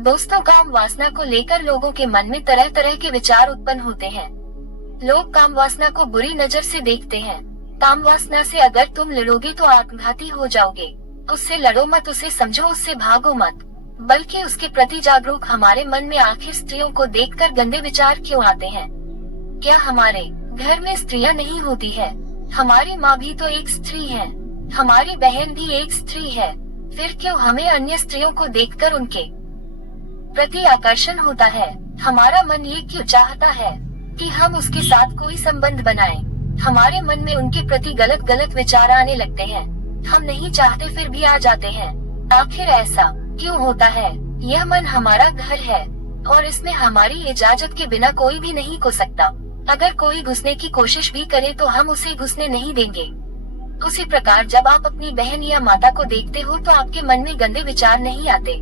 दोस्तों, काम वासना को लेकर लोगों के मन में तरह तरह के विचार उत्पन्न होते हैं। लोग काम वासना को बुरी नजर से देखते हैं। काम वासना से अगर तुम लड़ोगे तो आत्मघाती हो जाओगे। उससे लड़ो मत, उसे समझो, उससे भागो मत, बल्कि उसके प्रति जागरूक। हमारे मन में आखिर स्त्रियों को देखकर गंदे विचार क्यों आते हैं? क्या हमारे घर में स्त्रियां नहीं होती है? हमारी माँ भी तो एक स्त्री है, हमारी बहन भी एक स्त्री है। फिर क्यों हमें अन्य स्त्रियों को देखकर उनके प्रति आकर्षण होता है? हमारा मन ये क्यों चाहता है कि हम उसके साथ कोई संबंध बनाएं? हमारे मन में उनके प्रति गलत गलत विचार आने लगते हैं। हम नहीं चाहते फिर भी आ जाते हैं। आखिर ऐसा क्यों होता है? यह मन हमारा घर है और इसमें हमारी इजाजत के बिना कोई भी नहीं घुस सकता। अगर कोई घुसने की कोशिश भी करे तो हम उसे घुसने नहीं देंगे। उसी प्रकार जब आप अपनी बहन या माता को देखते हो तो आपके मन में गंदे विचार नहीं आते,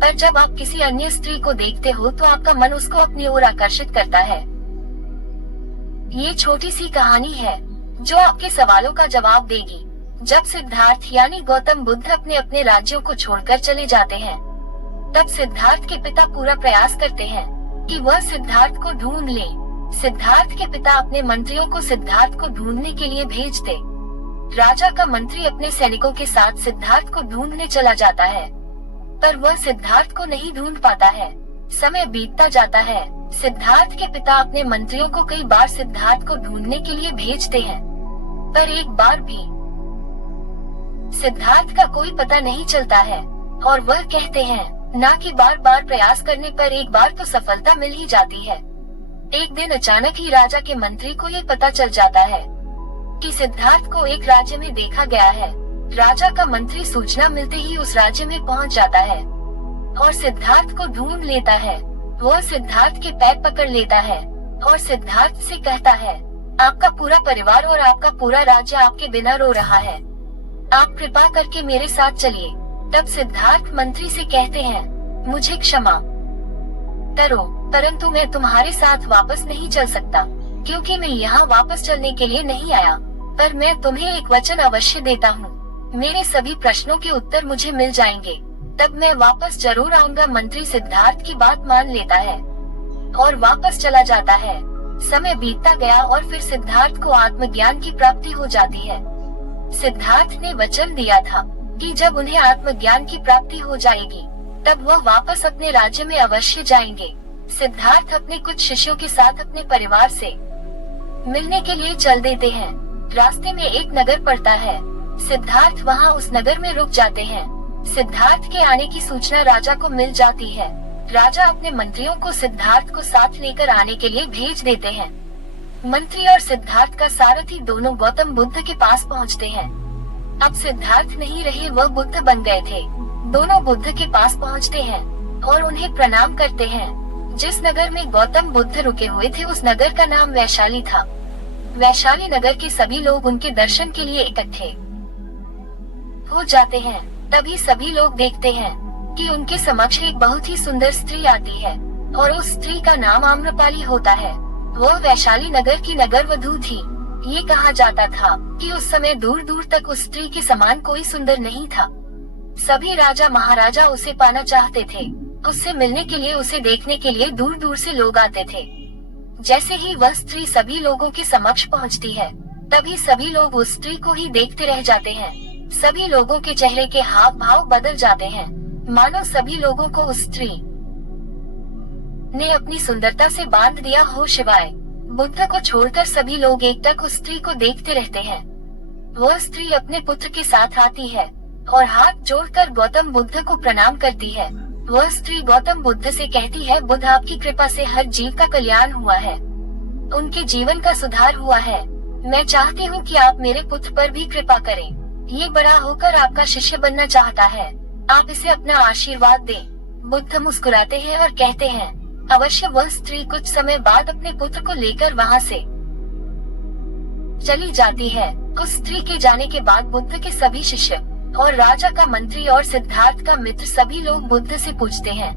पर जब आप किसी अन्य स्त्री को देखते हो तो आपका मन उसको अपनी ओर आकर्षित करता है। ये छोटी सी कहानी है जो आपके सवालों का जवाब देगी। जब सिद्धार्थ यानी गौतम बुद्ध अपने अपने राज्यों को छोड़कर चले जाते हैं, तब सिद्धार्थ के पिता पूरा प्रयास करते हैं कि वह सिद्धार्थ को ढूंढ ले। सिद्धार्थ के पिता अपने मंत्रियों को सिद्धार्थ को ढूंढने के लिए भेजते। राजा का मंत्री अपने सैनिकों के साथ सिद्धार्थ को ढूंढने चला जाता है, पर वह सिद्धार्थ को नहीं ढूंढ पाता है। समय बीतता जाता है। सिद्धार्थ के पिता अपने मंत्रियों को कई बार सिद्धार्थ को ढूंढने के लिए भेजते हैं, पर एक बार भी सिद्धार्थ का कोई पता नहीं चलता है और वह कहते हैं ना कि बार बार प्रयास करने पर एक बार तो सफलता मिल ही जाती है। एक दिन अचानक ही राजा के मंत्री को ये पता चल जाता है कि सिद्धार्थ को एक राज्य में देखा गया है। राजा का मंत्री सूचना मिलते ही उस राज्य में पहुंच जाता है और सिद्धार्थ को ढूंढ लेता है। वह सिद्धार्थ के पैर पकड़ लेता है और सिद्धार्थ से कहता है, आपका पूरा परिवार और आपका पूरा राज्य आपके बिना रो रहा है, आप कृपा करके मेरे साथ चलिए। तब सिद्धार्थ मंत्री से कहते हैं, मुझे क्षमा करो, परंतु मैं तुम्हारे साथ वापस नहीं चल सकता, क्योंकि मैं यहाँ वापस चलने के लिए नहीं आया, पर मैं तुम्हें एक वचन अवश्य देता हूँ। मेरे सभी प्रश्नों के उत्तर मुझे मिल जाएंगे, तब मैं वापस जरूर आऊंगा। मंत्री सिद्धार्थ की बात मान लेता है और वापस चला जाता है। समय बीतता गया और फिर सिद्धार्थ को आत्मज्ञान की प्राप्ति हो जाती है। सिद्धार्थ ने वचन दिया था कि जब उन्हें आत्मज्ञान की प्राप्ति हो जाएगी तब वह वापस अपने राज्य में अवश्य जाएंगे। सिद्धार्थ अपने कुछ शिष्यों के साथ अपने परिवार से मिलने के लिए चल देते हैं। रास्ते में एक नगर पड़ता है। सिद्धार्थ वहां उस नगर में रुक जाते हैं। सिद्धार्थ के आने की सूचना राजा को मिल जाती है। राजा अपने मंत्रियों को सिद्धार्थ को साथ लेकर आने के लिए भेज देते हैं। मंत्री और सिद्धार्थ का सारथी दोनों गौतम बुद्ध के पास पहुंचते हैं। अब सिद्धार्थ नहीं रहे, वह बुद्ध बन गए थे। दोनों बुद्ध के पास पहुंचते हैं और उन्हें प्रणाम करते हैं। जिस नगर में गौतम बुद्ध रुके हुए थे उस नगर का नाम वैशाली था। वैशाली नगर के सभी लोग उनके दर्शन के लिए इकट्ठे हो जाते हैं। तभी सभी लोग देखते हैं कि उनके समक्ष एक बहुत ही सुंदर स्त्री आती है और उस स्त्री का नाम आम्रपाली होता है। वह वैशाली नगर की नगर वधू थी। ये कहा जाता था कि उस समय दूर दूर तक उस स्त्री के समान कोई सुंदर नहीं था। सभी राजा महाराजा उसे पाना चाहते थे। उससे मिलने के लिए, उसे देखने के लिए दूर दूर से लोग आते थे। जैसे ही वह स्त्री सभी लोगों के समक्ष पहुंचती है, तभी सभी लोग उस स्त्री को ही देखते रह जाते हैं। सभी लोगों के चेहरे के हाव भाव बदल जाते हैं, मानो सभी लोगों को उस स्त्री ने अपनी सुंदरता से बांध दिया हो। शिवाय बुद्ध को छोड़कर सभी लोग एकटक उस स्त्री को देखते रहते हैं। वह स्त्री अपने पुत्र के साथ आती है और हाथ जोड़कर गौतम बुद्ध को प्रणाम करती है। वह स्त्री गौतम बुद्ध से कहती है, बुद्ध, आपकी कृपा से हर जीव का कल्याण हुआ है, उनके जीवन का सुधार हुआ है। मैं चाहती हूँ कि आप मेरे पुत्र पर भी कृपा करें। ये बड़ा होकर आपका शिष्य बनना चाहता है, आप इसे अपना आशीर्वाद दें। बुद्ध मुस्कुराते हैं और कहते हैं, अवश्य। वह स्त्री कुछ समय बाद अपने पुत्र को लेकर वहाँ से चली जाती है। उस स्त्री के जाने के बाद बुद्ध के सभी शिष्य और राजा का मंत्री और सिद्धार्थ का मित्र सभी लोग बुद्ध से पूछते हैं,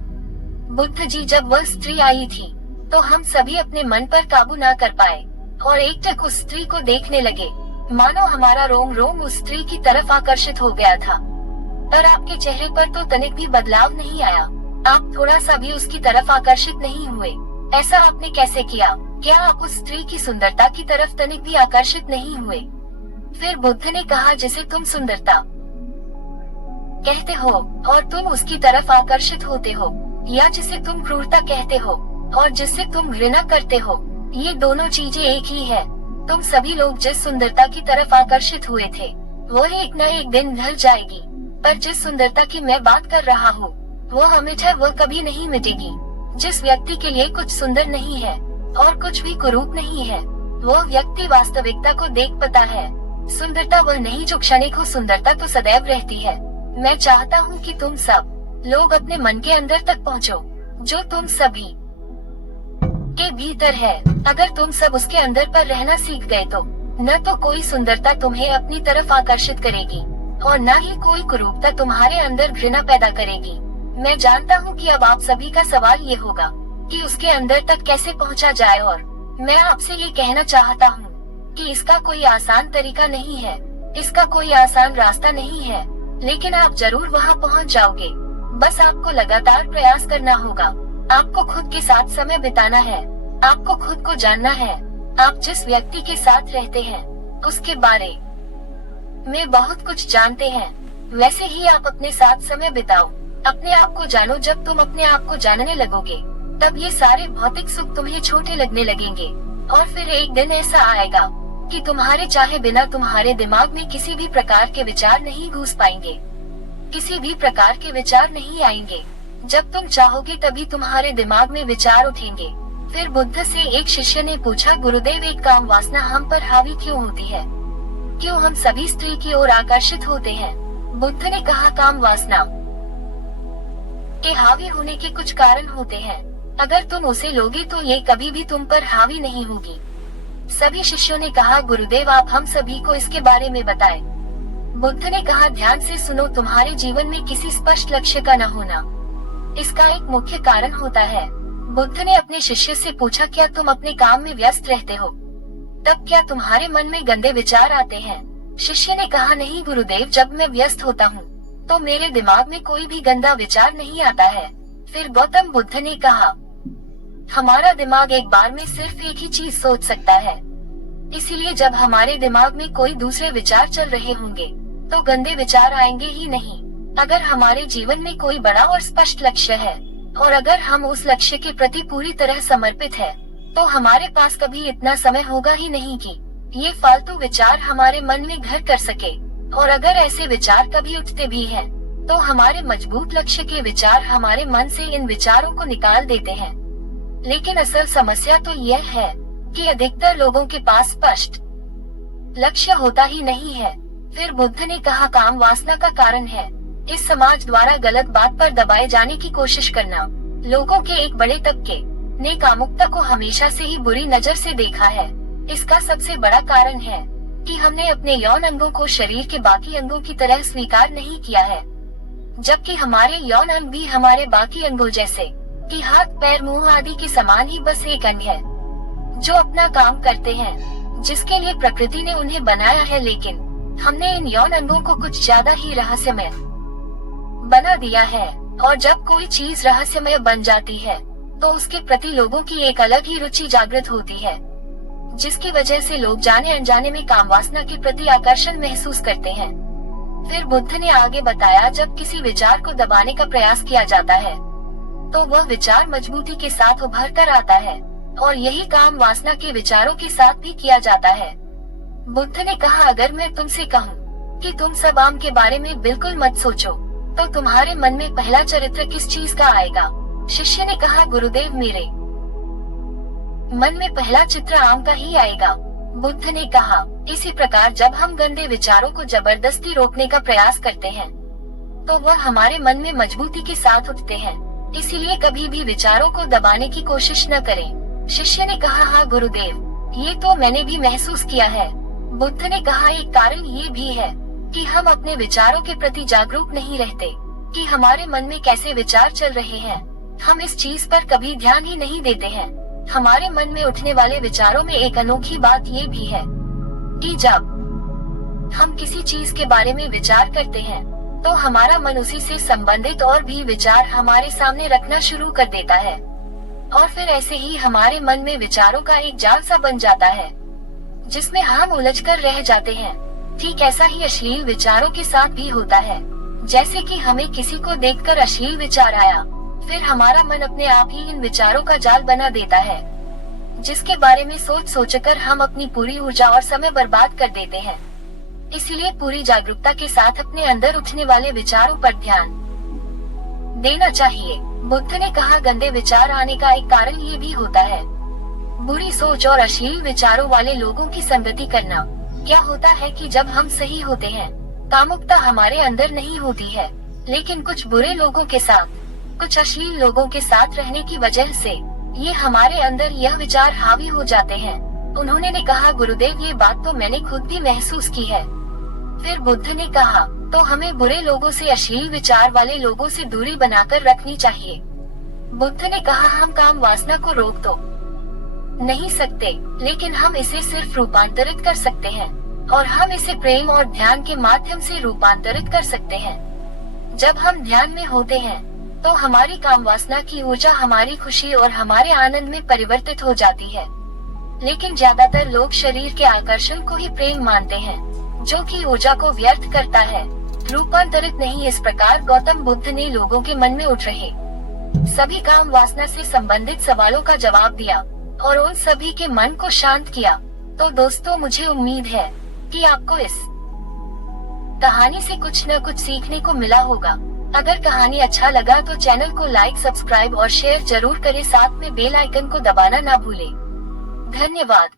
बुद्ध जी, जब वह स्त्री आई थी तो हम सभी अपने मन पर काबू न कर पाए और एकटक उस स्त्री को देखने लगे, मानो हमारा रोम रोम उस स्त्री की तरफ आकर्षित हो गया था। पर आपके चेहरे पर तो तनिक भी बदलाव नहीं आया। आप थोड़ा सा भी उसकी तरफ आकर्षित नहीं हुए। ऐसा आपने कैसे किया? क्या आप उस स्त्री की सुंदरता की तरफ तनिक भी आकर्षित नहीं हुए? फिर बुद्ध ने कहा, जिसे तुम सुंदरता कहते हो और तुम उसकी तरफ आकर्षित होते हो, या जिसे तुम क्रूरता कहते हो और जिससे तुम घृणा करते हो, ये दोनों चीजें एक ही है। तुम सभी लोग जिस सुंदरता की तरफ आकर्षित हुए थे, वो एक न एक दिन ढल जाएगी, पर जिस सुंदरता की मैं बात कर रहा हूँ वो अमिट है, वो कभी नहीं मिटेगी। जिस व्यक्ति के लिए कुछ सुंदर नहीं है और कुछ भी कुरूप नहीं है, वो व्यक्ति वास्तविकता को देख पाता है। सुंदरता वह नहीं जो क्षणिक हो, सुंदरता तो सदैव रहती है। मैं चाहता हूँ कि तुम सब लोग अपने मन के अंदर तक पहुँचो, जो तुम सभी के भीतर है। अगर तुम सब उसके अंदर पर रहना सीख गए तो न तो कोई सुंदरता तुम्हें अपनी तरफ आकर्षित करेगी और न ही कोई कुरूपता तुम्हारे अंदर घृणा पैदा करेगी। मैं जानता हूँ कि अब आप सभी का सवाल ये होगा कि उसके अंदर तक कैसे पहुँचा जाए, और मैं आपसे ये कहना चाहता हूँ कि इसका कोई आसान तरीका नहीं है, इसका कोई आसान रास्ता नहीं है, लेकिन आप जरूर वहाँ पहुँच जाओगे। बस आपको लगातार प्रयास करना होगा। आपको खुद के साथ समय बिताना है, आपको खुद को जानना है। आप जिस व्यक्ति के साथ रहते हैं उसके बारे में बहुत कुछ जानते हैं, वैसे ही आप अपने साथ समय बिताओ। अपने आप को जानो। जब तुम अपने आप को जानने लगोगे तब ये सारे भौतिक सुख तुम्हें छोटे लगने लगेंगे, और फिर एक दिन ऐसा आएगा कि तुम्हारे चाहे बिना तुम्हारे दिमाग में किसी भी प्रकार के विचार नहीं घुस पाएंगे, किसी भी प्रकार के विचार नहीं आएंगे। जब तुम चाहोगे तभी तुम्हारे दिमाग में विचार उठेंगे। फिर बुद्ध से एक शिष्य ने पूछा, गुरुदेव, एक काम वासना हम पर हावी क्यों होती है? क्यों हम सभी स्त्री की ओर आकर्षित होते हैं? बुद्ध ने कहा, काम वासना के हावी होने के कुछ कारण होते हैं। अगर तुम उसे लोगे तो ये कभी भी तुम पर हावी नहीं होगी। सभी शिष्यों ने कहा, गुरुदेव, आप हम सभी को इसके बारे में बताएं। बुद्ध ने कहा, ध्यान से सुनो। तुम्हारे जीवन में किसी स्पष्ट लक्ष्य का न होना इसका एक मुख्य कारण होता है। बुद्ध ने अपने शिष्य से पूछा, क्या तुम अपने काम में व्यस्त रहते हो? तब क्या तुम्हारे मन में गंदे विचार आते हैं? शिष्य ने कहा, नहीं गुरुदेव, जब मैं व्यस्त होता हूँ तो मेरे दिमाग में कोई भी गंदा विचार नहीं आता है। फिर गौतम बुद्ध ने कहा, हमारा दिमाग एक बार में सिर्फ एक ही चीज सोच सकता है, इसीलिए जब हमारे दिमाग में कोई दूसरे विचार चल रहे होंगे तो गंदे विचार आएंगे ही नहीं। अगर हमारे जीवन में कोई बड़ा और स्पष्ट लक्ष्य है और अगर हम उस लक्ष्य के प्रति पूरी तरह समर्पित है, तो हमारे पास कभी इतना समय होगा ही नहीं कि ये फालतू विचार हमारे मन में घर कर सके। और अगर ऐसे विचार कभी उठते भी हैं, तो हमारे मजबूत लक्ष्य के विचार हमारे मन से इन विचारों को निकाल देते हैं। लेकिन असल समस्या तो यह है कि अधिकतर लोगों के पास स्पष्ट लक्ष्य होता ही नहीं है। फिर बुद्ध ने कहा, काम वासना का कारण है इस समाज द्वारा गलत बात पर दबाए जाने की कोशिश करना। लोगों के एक बड़े तबके ने कामुकता को हमेशा से ही बुरी नजर से देखा है। इसका सबसे बड़ा कारण है कि हमने अपने यौन अंगों को शरीर के बाकी अंगों की तरह स्वीकार नहीं किया है, जबकि हमारे यौन अंग भी हमारे बाकी अंगों जैसे कि हाथ, पैर, मुंह आदि के समान ही बस एक अंग है जो अपना काम करते हैं, जिसके लिए प्रकृति ने उन्हें बनाया है। लेकिन हमने इन यौन अंगों को कुछ ज्यादा ही रहस्यमय बना दिया है, और जब कोई चीज रहस्यमय बन जाती है तो उसके प्रति लोगों की एक अलग ही रुचि जागृत होती है, जिसकी वजह से लोग जाने अनजाने में काम वासना के प्रति आकर्षण महसूस करते हैं। फिर बुद्ध ने आगे बताया, जब किसी विचार को दबाने का प्रयास किया जाता है तो वह विचार मजबूती के साथ उभर कर आता है, और यही काम वासना के विचारों के साथ भी किया जाता है। बुद्ध ने कहा, अगर मैं तुमसे कहूँ कि तुम सब आम के बारे में बिल्कुल मत सोचो, तो तुम्हारे मन में पहला चरित्र किस चीज का आएगा? शिष्य ने कहा, गुरुदेव, मेरे मन में पहला चित्र आम का ही आएगा। बुद्ध ने कहा, इसी प्रकार जब हम गंदे विचारों को जबरदस्ती रोकने का प्रयास करते हैं तो वह हमारे मन में मजबूती के साथ उठते हैं। इसीलिए कभी भी विचारों को दबाने की कोशिश न करें। शिष्य ने कहा, हाँ गुरुदेव, ये तो मैंने भी महसूस किया है। बुद्ध ने कहा, एक कारण ये भी है कि हम अपने विचारों के प्रति जागरूक नहीं रहते कि हमारे मन में कैसे विचार चल रहे हैं। हम इस चीज पर कभी ध्यान ही नहीं देते हैं। हमारे मन में उठने वाले विचारों में एक अनोखी बात ये भी है कि जब हम किसी चीज के बारे में विचार करते हैं तो हमारा मन उसी से संबंधित और भी विचार हमारे सामने रखना शुरू कर देता है, और फिर ऐसे ही हमारे मन में विचारों का एक जाल सा बन जाता है जिसमें हम उलझकर रह जाते हैं। ठीक ऐसा ही अश्लील विचारों के साथ भी होता है। जैसे कि हमें किसी को देखकर अश्लील विचार आया, फिर हमारा मन अपने आप ही इन विचारों का जाल बना देता है, जिसके बारे में सोच सोचकर हम अपनी पूरी ऊर्जा और समय बर्बाद कर देते हैं। इसीलिए पूरी जागरूकता के साथ अपने अंदर उठने वाले विचारों पर ध्यान देना चाहिए। बुद्ध ने कहा, गंदे विचार आने का एक कारण ये भी होता है बुरी सोच और अश्लील विचारों वाले लोगों की संगति करना। क्या होता है कि जब हम सही होते हैं, कामुकता हमारे अंदर नहीं होती है, लेकिन कुछ बुरे लोगों के साथ, कुछ अश्लील लोगों के साथ रहने की वजह से ये हमारे अंदर यह विचार हावी हो जाते हैं। उन्होंने ने कहा, गुरुदेव ये बात तो मैंने खुद भी महसूस की है। फिर बुद्ध ने कहा, तो हमें बुरे लोगों से, अश्लील विचार वाले लोगों से दूरी बनाकर रखनी चाहिए। बुद्ध ने कहा, हम काम वासना को रोक तो नहीं सकते, लेकिन हम इसे सिर्फ रूपांतरित कर सकते हैं, और हम इसे प्रेम और ध्यान के माध्यम से रूपांतरित कर सकते हैं। जब हम ध्यान में होते हैं तो हमारी काम वासना की ऊर्जा हमारी खुशी और हमारे आनंद में परिवर्तित हो जाती है। लेकिन ज्यादातर लोग शरीर के आकर्षण को ही प्रेम मानते हैं, जो कि ऊर्जा को व्यर्थ करता है, रूपांतरित नहीं। इस प्रकार गौतम बुद्ध ने लोगों के मन में उठ रहे सभी काम वासना से संबंधित सवालों का जवाब दिया और उन सभी के मन को शांत किया। तो दोस्तों, मुझे उम्मीद है कि आपको इस कहानी से कुछ न कुछ सीखने को मिला होगा। अगर कहानी अच्छा लगा तो चैनल को लाइक, सब्सक्राइब और शेयर जरूर करें। साथ में बेल आइकन को दबाना ना भूलें। धन्यवाद।